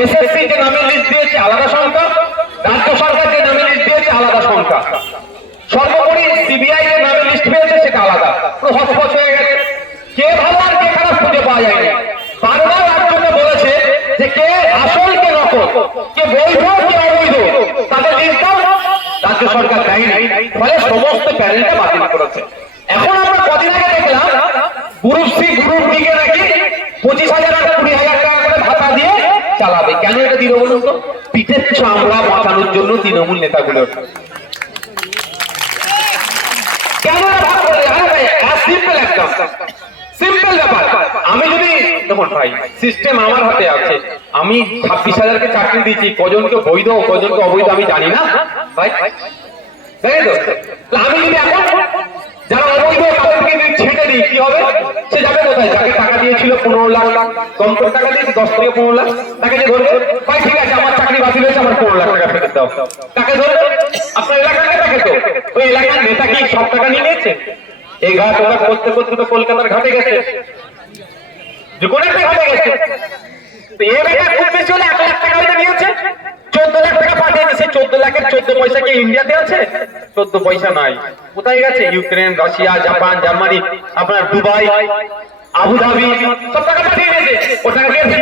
SSC যে নামের list দিয়েছে, আলাদা সংখ্যা। রাজ্য সরকার যে নামের লিস্ট দিয়েছে, আলাদা সংখ্যা। সর্বোপরি সিবিআই যে নামের লিস্ট পেয়েছে, সেটা আলাদা। পুরো হসপচ হয়ে গেছে। কে ভালো আর কে খারাপ খুঁজে পাওয়া যায়নি। বারবার রাজ্যকে বলেছে যে কে আসল, কে নকল, কে বৈধ, কে অবৈধ, তাদের লিস্ট রাজ্য সরকার দেয়নি। ফলে সমস্ত প্যানেলটা বাতিল করেছে। এখন আমরা কদিন আগে দেখলাম গ্রুপ ডি কে নাকি পঁচিশ হাজার আর কুড়ি হাজার টাকা করে ভাতা দিয়ে চালাবে কেন এটা বলুন তো পিঠের চামড়া বাঁচানোর জন্য তৃণমূল নেতাগুলোর আমি যদি, দেখুন অবৈধ আমি তাই তো? যারা অবৈধ ছেড়ে দিই, কি হবে? কোথায়? যাকে টাকা দিয়েছিল পনেরো লাখ কম করে টাকা দিয়েছি, দশ থেকে পনেরো লাখ, তাকে ধরবে ভাই ঠিক আছে আমার চাকরি বাতিল হয়েছে আমার লাখ টাকা চোদ্দ লাখ চোদ্দ পয়সা ইন্ডিয়াতে আছে চোদ্দ পয়সা নাই কোথায় গেছে ইউক্রেন রাশিয়া জাপান জার্মানি আপনার দুবাই আবুধাবি সব টাকা পাঠিয়ে দিয়েছে।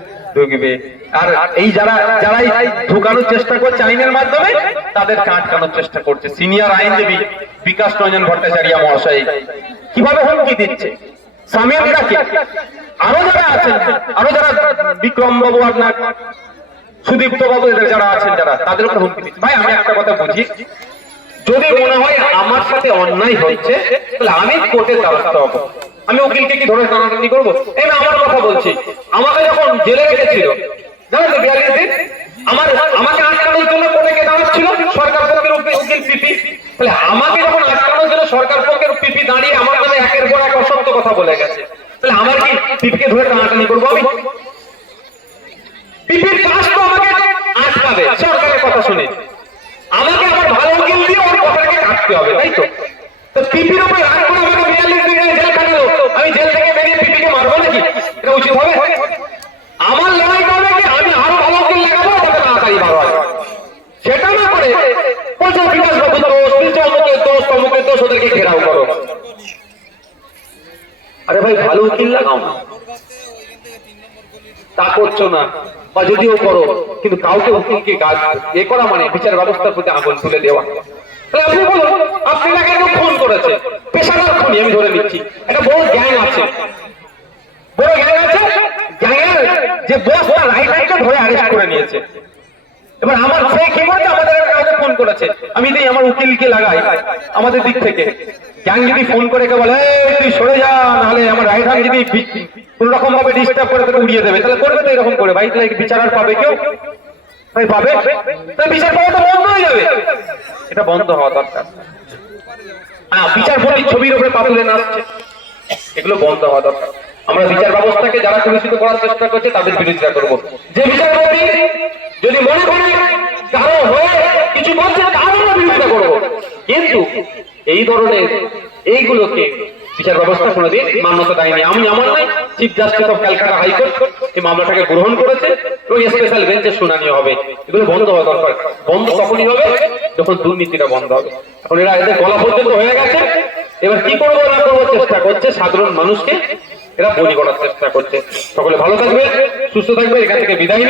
আর এই যারা যারা এই ঢুকানোর চেষ্টা করছে আইনের মাধ্যমে তাদেরকে আটকানোর চেষ্টা করছে। সিনিয়র আইনজীবী বিকাশ রঞ্জন ভট্টাচার্য মহাশয় কীভাবে হুমকি দিচ্ছে? আরও যারা আছেন, আরও যারা বিক্রম বাবু আপনার সুদীপ্ত বাবু এদের যারা আছেন যারা, তাদের উপর হুমকি দিচ্ছে। ভাই, আমি একটা কথা বুঝি। যদি মনে হয় আমার সাথে অন্যায় হচ্ছে, তাহলে আমি কোর্টের দ্বারস্থ হব। আমি উকিলকে কি ধরে টানাটানি করব? এই না আমার কথা বলছি। আমাকে যখন জেলে রেখেছিল বিয়াল্লিশ দিন? আমার, আমাকে আটকানোর জন্য কোর্টে কে দাঁড়াচ্ছিল? সরকার পক্ষের উকিল পিপি। তাহলে আমাকে যখন আটকানোর জন্য সরকার পক্ষের পিপি দাঁড়িয়ে আমার একের পর এক অসত্য কথা বলে গেছে, তাহলে আমার কি পিপিকে ধরে টানাটানি করব আমি? পিপির কাজ তো আমাকে আটকাবে, সরকারের কথা শুনে। আমাকে আমার ভালো উকিল দিয়ে ওর কথাটাকে কাটতে হবে, তাই তো? তো পিপির উপর রাগ করে আমাকে বিয়াল্লিশ দিন জেল কাটালো আমি জেল থেকে বেরিয়ে পিপিকে মারবো নাকি এটা উচিত হবে। আমার লড়াইটা হবে কি? আমি আরও ভালো লাগাবো যাতে তাড়াতাড়ি ভালো হয় সেটা না করে বলছে বিকাশ বাবু দোষ বলছে অমুকের দোষ, তমুকের দোষ, ওদেরকে ঘেরাও করো। আরে ভাই, ভালো উকিল লাগাও না। তা করছ না, বা যদিও করো, কিন্তু কাউকে উকিলকে গাছ এ করা মানে? বিচার ব্যবস্থার প্রতি আগুন তুলে দেওয়া। তাহলে আপনি বলুন, আপনি না খুন করেছে পেশাদার খুনি, আমি ধরে নিচ্ছি। একটা বড় গ্যাং আছে। এবার আমার উকিলকে লাগাই আমাদের দিক থেকে যদি করে তুই সরে যা, নাহলে আমার রাইট ভাবে করে তোকে দেবে। তাহলে করবে তো এরকম করে। ভাই বিচার আর পাবে কেউ? ভাই, পাবে? বিচার তো বন্ধ হয়ে যাবে। এটা বন্ধ হওয়া দরকার। হ্যাঁ বিচারপতি ছবির উপরে পাতুলে নাচছে। এগুলো বন্ধ হওয়া দরকার। আমরা বিচার ব্যবস্থাকে যারা কলুষিত করার চেষ্টা করছে, তাদের বিরোধিতা করব। যে বিচারপতি যদি মনে করে কারও হয়ে কিছু বলছে তার আমরা বিরোধিতা করব। কিন্তু এই ধরনের এইগুলোকে বিচার ব্যবস্থা কোনোদিন মান্যতা দেয়নি। আমি আমার নাই chief justice of Calcutta high court এই মামলাটাকে গ্রহণ করেছে এবং স্পেশাল বেঞ্চে শুনানি হবে। এগুলো বন্ধ হওয়া দরকার। বন্ধ তখনই হবে যখন দুর্নীতিটা বন্ধ হবে। এখন এরা এদের গলা পর্যন্ত হয়ে গেছে। এবার কি করব, না করব, চেষ্টা করছে সাধারণ মানুষকে এরা বলি করার চেষ্টা করছে। সকলে ভালো থাকবে সুস্থ থাকবে এখান থেকে বিদায়